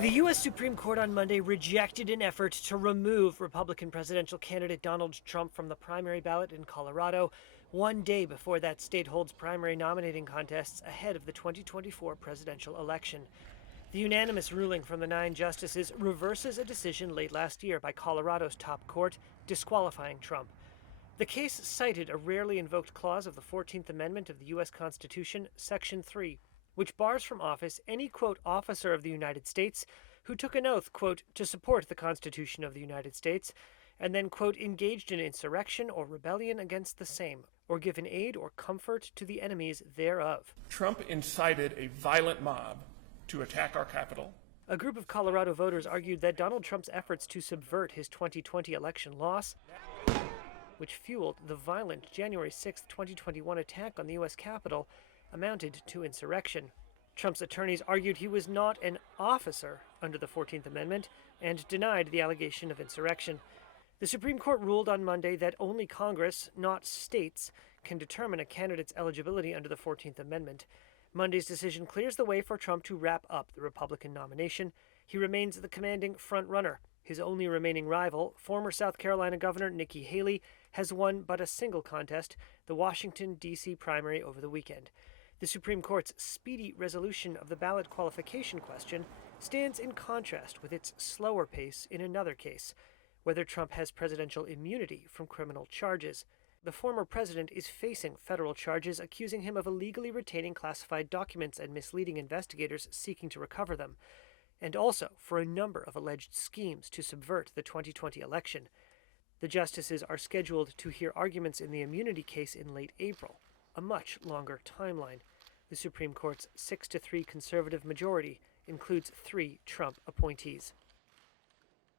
The U.S. Supreme Court on Monday rejected an effort to remove Republican presidential candidate Donald Trump from the primary ballot in Colorado, one day before that state holds primary nominating contests ahead of the 2024 presidential election. The unanimous ruling from the 9 justices reverses a decision late last year by Colorado's top court, disqualifying Trump. The case cited a rarely invoked clause of the 14th Amendment of the U.S. Constitution, Section 3, which bars from office any, quote, officer of the United States who took an oath, quote, to support the Constitution of the United States, and then, quote, engaged in insurrection or rebellion against the same, or given aid or comfort to the enemies thereof. Trump incited a violent mob to attack our Capitol. A group of Colorado voters argued that Donald Trump's efforts to subvert his 2020 election loss, which fueled the violent January 6, 2021 attack on the U.S. Capitol, amounted to insurrection. Trump's attorneys argued he was not an officer under the 14th Amendment and denied the allegation of insurrection. The Supreme Court ruled on Monday that only Congress, not states, can determine a candidate's eligibility under the 14th Amendment. Monday's decision clears the way for Trump to wrap up the Republican nomination. He remains the commanding frontrunner. His only remaining rival, former South Carolina Governor Nikki Haley, has won but a single contest, the Washington, D.C. primary over the weekend. The Supreme Court's speedy resolution of the ballot qualification question stands in contrast with its slower pace in another case, whether Trump has presidential immunity from criminal charges. The former president is facing federal charges accusing him of illegally retaining classified documents and misleading investigators seeking to recover them, and also for a number of alleged schemes to subvert the 2020 election. The justices are scheduled to hear arguments in the immunity case in late April, a much longer timeline. The Supreme Court's 6-3 conservative majority includes 3 Trump appointees.